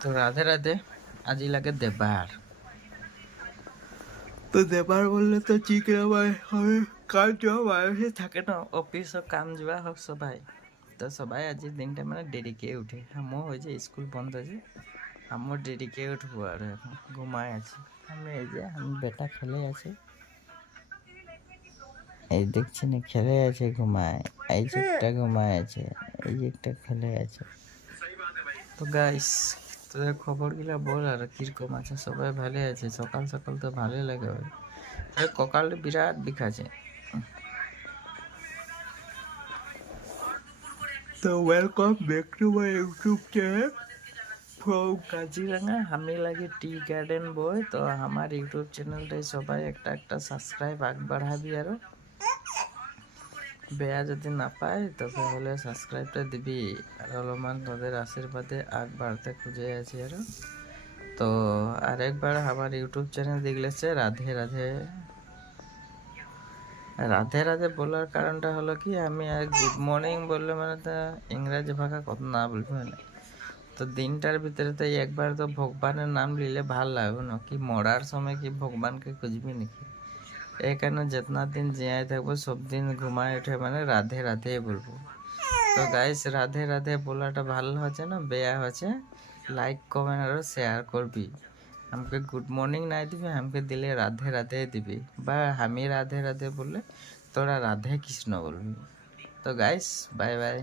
তো রাধে রাধে। আজি লাগে দেবার। তো দেবার বললে তো চিকেন হবে কাজ যাওয়া মানুষই থাকে না, অফিস কাম যা হোক সবাই। তো সবাই আজি দিনটা মানে দেরিকে উঠে, আমার ওই যে স্কুল বন্ধ আছে, আমার দেরিকে উঠবো আর এখন ঘুমায় আছি। আমি এই যে আমি বেটা খেলে আছে, এই দেখছি না খেলে আছে ঘুমায়, এই যে একটা ঘুমায় আছে, এই যে একটা খেলে আছে। তো গাইস তোদের খবর গিলা বল, আর কিরকম আছে? সবাই ভালো আছে? সকাল সকাল তো ভালোই লাগে ভাই, আরে কপালটা বিরাট বিখাছে। তো welcome back to my YouTube channel from Kaziranga. আমি লাগে টি গার্ডেন বয়। তো আমার ইউটিউব চ্যানেলটাই সবাই একটা একটা সাবস্ক্রাইব আগ বাড়াবি, আরো বেয়া যদি না পায় তবে হলে সাবস্ক্রাইবটা দিবি। আর অলপমান তোদের আশীর্বাদে আগ বাড়তে খুঁজে আছি আরো। তো আরেকবার আমার ইউটিউব চ্যানেল দেখলেছে রাধে রাধে। রাধে রাধে বলার কারণটা হলো কি, আমি আর গুড মর্নিং বললে মানে তা ইংরাজি ভাষা কত না বলবো না। তো দিনটার ভিতরে তো একবার তো ভগবানের নাম লিলে ভাল লাগবে না, কি মরার সময় কি ভগবানকে খুঁজবি নাকি? এই কারণে যেতনা দিন জিয়ায় থাকবো সব দিন ঘুমায় উঠে মানে রাধে রাধে বলবো। তো গাইস রাধে রাধে বলাটা ভালো হচ্ছে না বেয়া হচ্ছে, লাইক কমেন্ট আর শেয়ার করবি। আমাকে গুড মর্নিং নাই দিবি, আমাকে দিলে রাধে রাধে দিবি, বা আমি রাধে রাধে বললে তোরা রাধে কৃষ্ণ বলবি। তো গাইস বাই বাই।